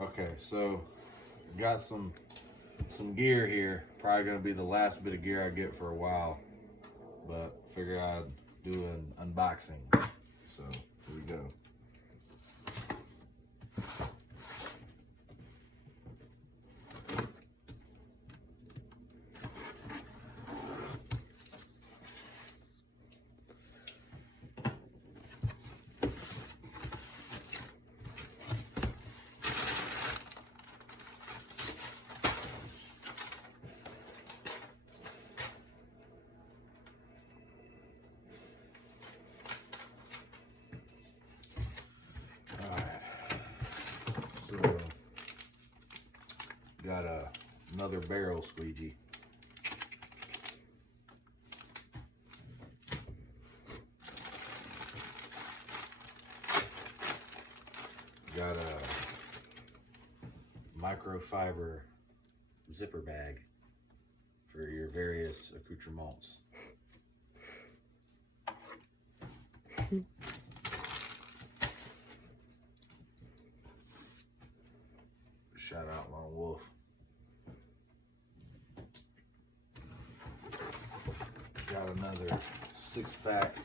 Okay, so got some gear here. Probably gonna be the last bit of gear I get for a while, but figure I'd do an unboxing. So here we go. So got another barrel squeegee. Got a microfiber zipper bag for your various accoutrements. Shout out Lone Wolf. Got another 6-pack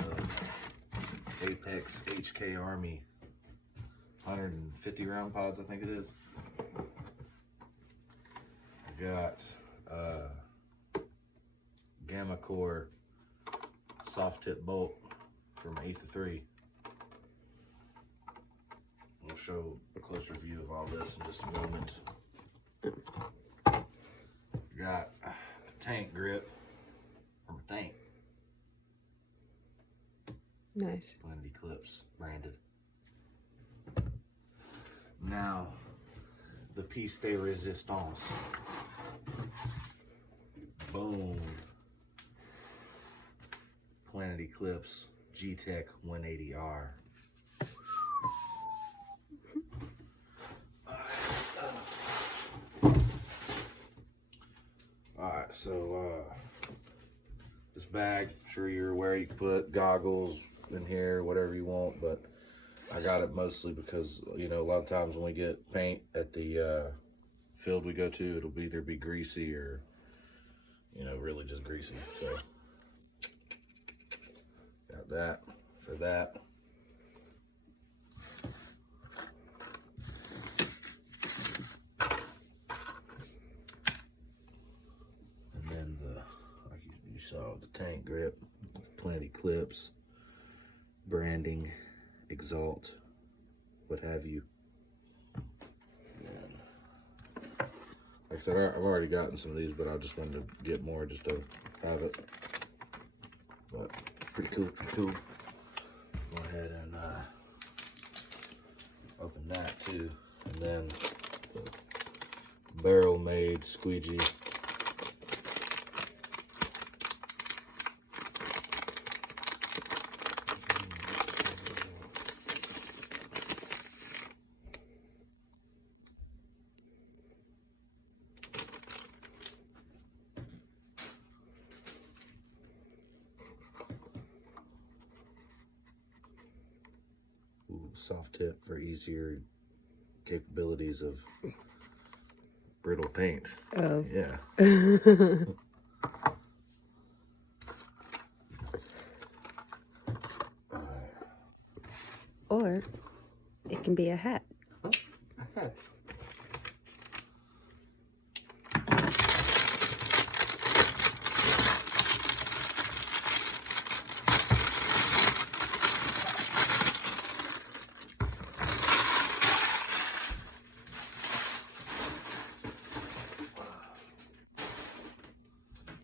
of Apex HK Army 150 round pods, I think it is. I got Gamma Core soft tip bolt from 8 to 3. We'll show a closer view of all this in just a moment. Got a tank grip from a tank. Nice. Planet Eclipse branded. Now, the piece de resistance. Boom. Planet Eclipse G-Tech 180R. Alright, so this bag, I'm sure you're aware you can put goggles in here, whatever you want, but I got it mostly because, you know, a lot of times when we get paint at the field we go to, it'll either be greasy or, you know, really just greasy. So, got that for that. And then like you saw, the tank grip, Planet Eclipse, branding, Exalt, what have you. And like I said, I've already gotten some of these, but I just wanted to get more just to have it. But pretty cool, pretty cool. Go ahead and open that too. And then the barrel made squeegee. Soft tip for easier capabilities of brittle paint. Oh. Yeah. Or it can be a hat. Oh, a hat.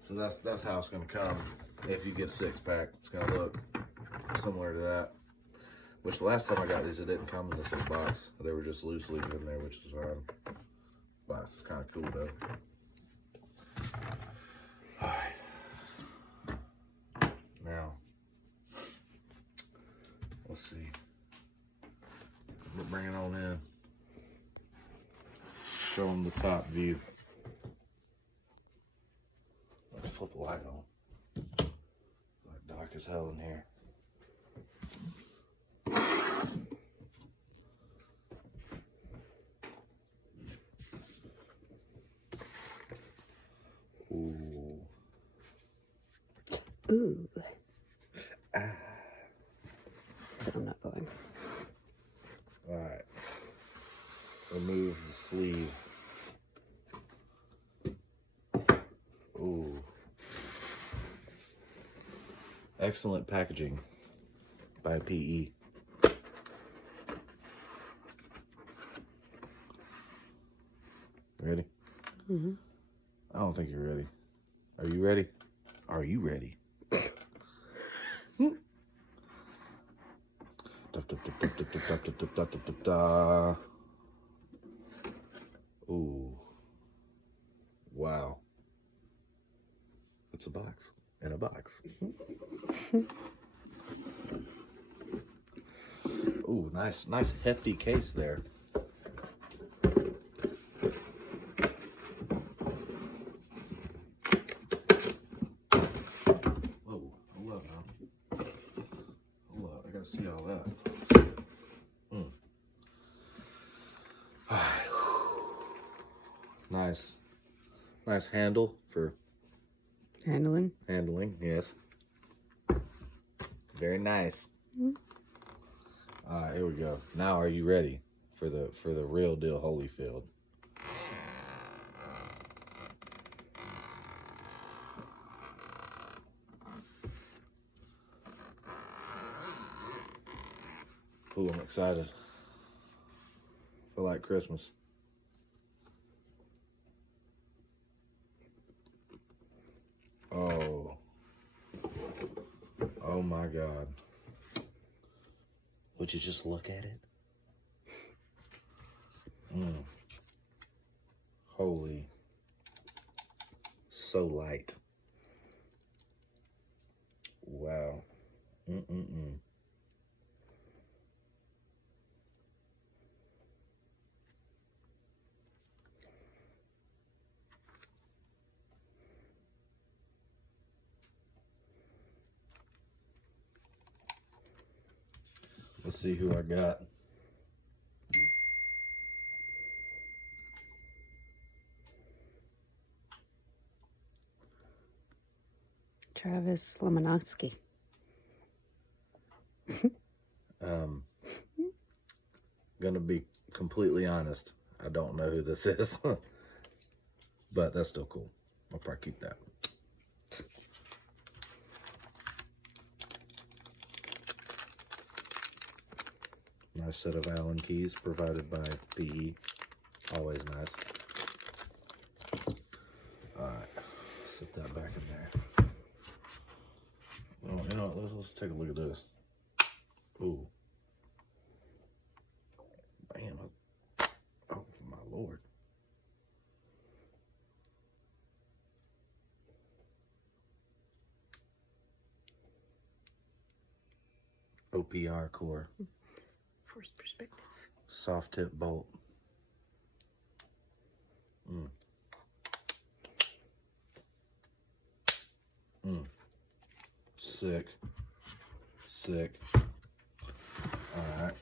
So that's how it's gonna come if you get a 6-pack. It's gonna look similar to that. Which the last time I got these, it didn't come in this little box. They were just loose leaf in there, which is fine. Box is kind of cool though. All right. Now, let's see. We'll bring it on in. Show them the top view. Let's flip the light on. It's dark as hell in here. Ooh. So I'm not going. All right. Remove the sleeve. Ooh. Excellent packaging by PE. Ready? Mm-hmm. I don't think you're ready. Are you ready? Are you ready? Ooh. Wow. It's a box. In a box. Ooh, nice hefty case there. Whoa, hold up now. Hold up, I gotta see all that. Alright. Nice handle for handling, yes. Very nice. Alright, here we go. Now are you ready for the real deal Holyfield? Ooh, I'm excited. Feel like Christmas. Oh. Oh my God. Would you just look at it? Holy. So light. Wow. Let's see who I got. Travis Lemanowski. Gonna be completely honest. I don't know who this is. But that's still cool. I'll probably keep that. Nice set of Allen keys provided by PE. Always nice. Alright. Set that back in there. Oh, you know what? Let's take a look at this. Ooh. Bam. Oh, my Lord. OPR core. Forced perspective. Soft tip bolt. Sick. Alright.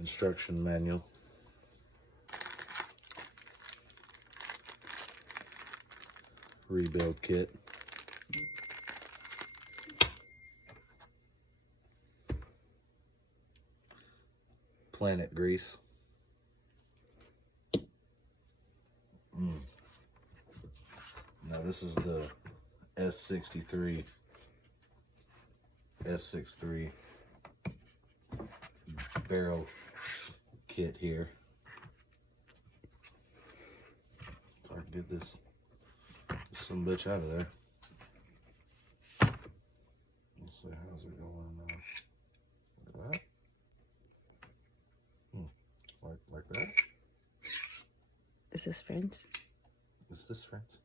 Instruction manual. Rebuild kit. Planet grease. Now this is the S63 S63 barrel kit here. If I can get this some bitch out of there. Let's see, how's it going now? Like that? Like that? Is this friends? Is this friends?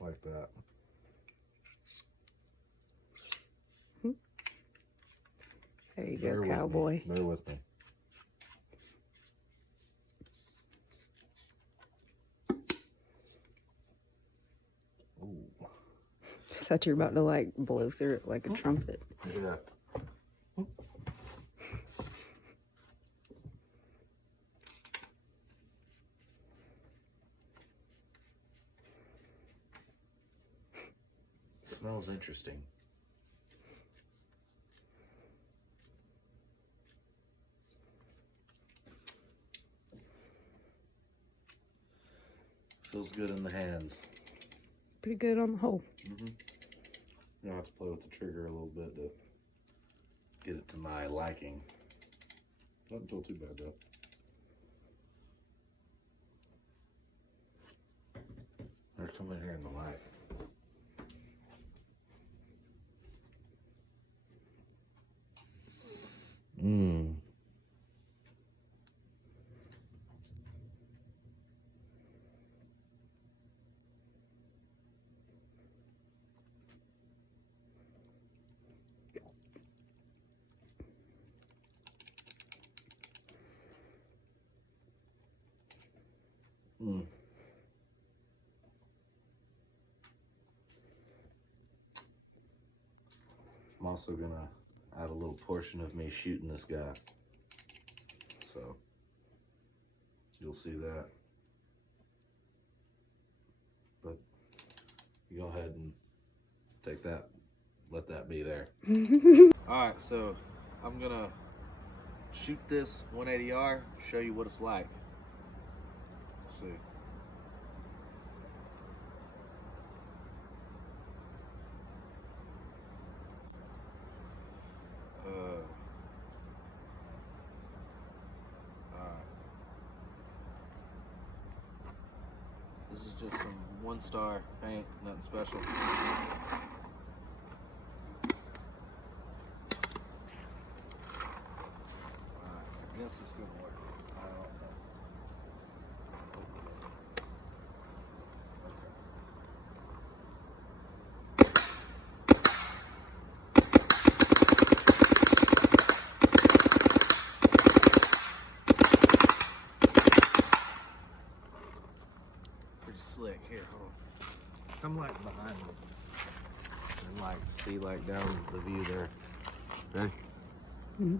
Like that. There you go, cowboy. Bear with me. Ooh. I thought you were about to like blow through it like a trumpet. Yeah. Smells interesting. Feels good in the hands. Pretty good on the whole. You have to play with the trigger a little bit to get it to my liking. Doesn't feel too bad though. They're coming here in the light. Mmm. Mm. I'm also gonna add a little portion of me shooting this guy. So you'll see that. But you go ahead and take that, let that be there. Alright, so I'm gonna shoot this 180R, show you what it's like. Let's see. This is just some 1-star paint, nothing special. Alright, I guess it's gonna work. I don't know. Pretty slick. Here, hold on. Come like behind me. And like see like down the view there. Ready? Mm-hmm.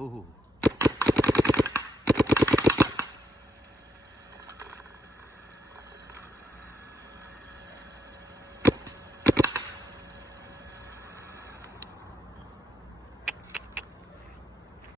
Oh.